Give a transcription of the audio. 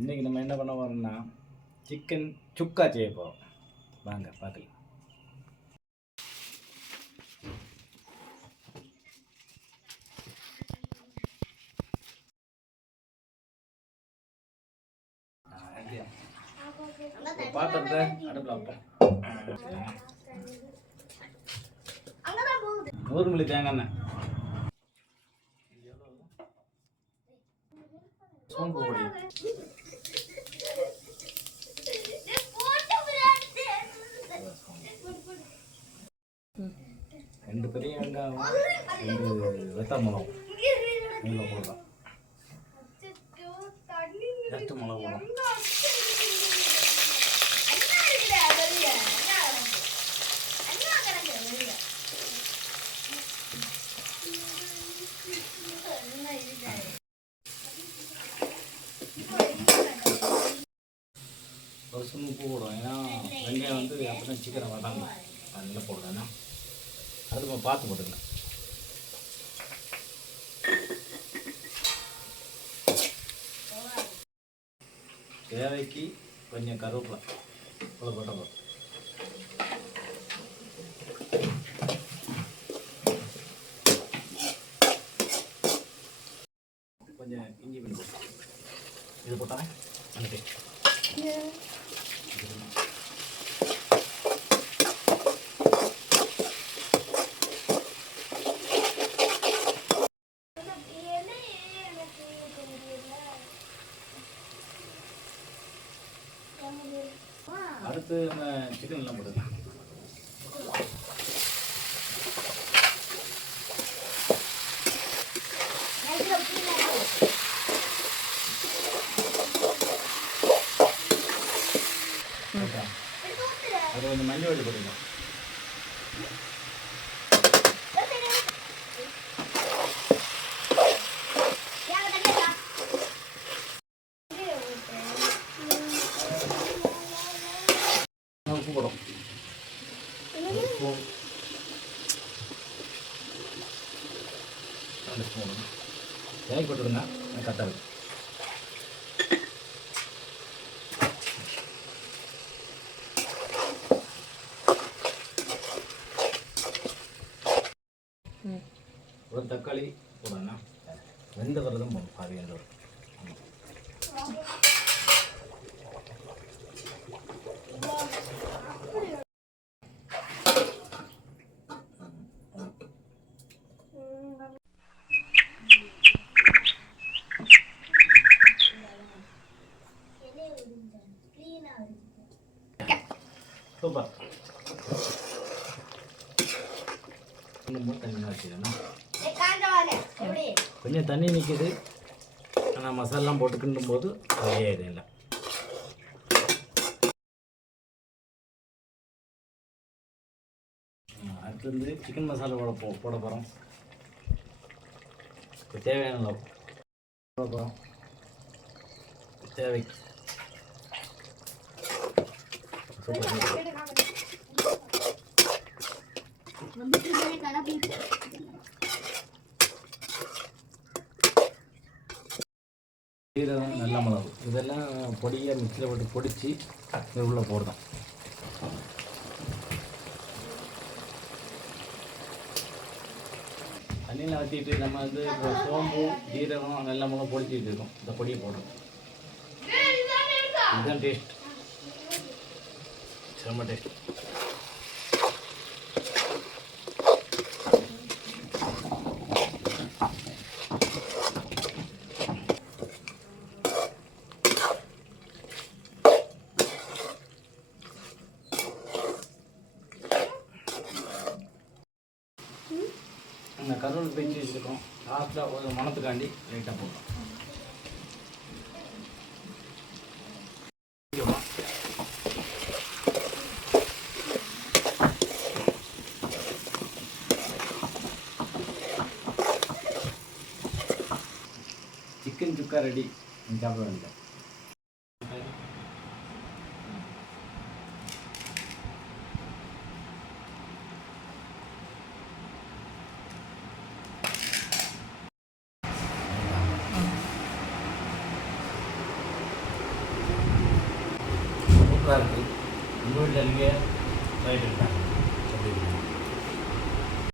இன்றைக்கி நம்ம என்ன பண்ண போகிறோம்னா சிக்கன் சுக்கா செய்ய போகிறோம் வாங்க பார்க்கலாம். ஒரு பாத்திரத்தை அடுப்பில் வைப்போம் நூறு மில்லி தேங்காய் எண்ணெய். சோம்பு பொடி. ரெண்டு பெரிய வெங்காயம் ரெண்டு வெத்தலை மிளகு இவ்வளோ போடலாம் எட்டு மிளகு போடலாம் ஒரு ஸ்பூன் உப்பு போடுவோம். ஏன்னா வெங்காயம் வந்து அப்போ தான் சிக்கனை வதங்கும் அதனால போடுறேன்னா அது நம்ம பார்த்து போட்டுக்கலாம். தேவைக்கு கொஞ்சம் கருவேப்பிலை இவ்வளோ போட்ட போதும். கொஞ்சம் இஞ்சி பண்ணி போட்டோம் இது போட்டாங்க நன்றி அடுத்து நம்ம சிக்கன் எல்லாம் போட்டுக்கலாம். அது கொஞ்சம் மஞ்சள் போட்டுக்கலாம் உப்பு போடும் உப்பு ரெண்டு ஸ்பூன் தேங்கி போட்டுருங்க கரெக்டாக இருக்கும் ஒரு தக்காளி போடணும் வெந்த வரதும் பாதி வெந்த வரும் சூப்பர் கொஞ்சம் தண்ணி வச்சுக்கணும் கொஞ்சம் தண்ணி நிற்கிது ஆனால் மசாலாம் போட்டு கிண்டும் போது அதே இல்லை அடுத்து வந்து சிக்கன் மசாலா போட போ போட போகிறோம் தேவையான அளவு போட போகிறோம் தேவைக்கு சூப்பர் சீரகம் நல்ல மிளகு. இதெல்லாம் பொடியாக மிக்சியில் போட்டு பொடிச்சு இது உள்ளே போடுறோம் தண்ணியில் வற்றிட்டு நம்ம வந்து இப்போ சோம்பு ஜீரகம் நல்ல மிளகு பொடிச்சு இருக்கோம். இந்த பொடியை போடுறோம் இதுதான் டேஸ்ட் செம்ம இந்த கருவில் பெஞ்சு வச்சுருக்கோம். லாஸ்ட்டில் ஒரு மனத்துக்காண்டி லைட்டாக போடுறோம் சிக்கன் சுக்கா ரெடி. சாப்பிட வேண்டியது. சூப்பராக இருக்குது உங்கள் வீட்டில் ரைட் இருக்காங்க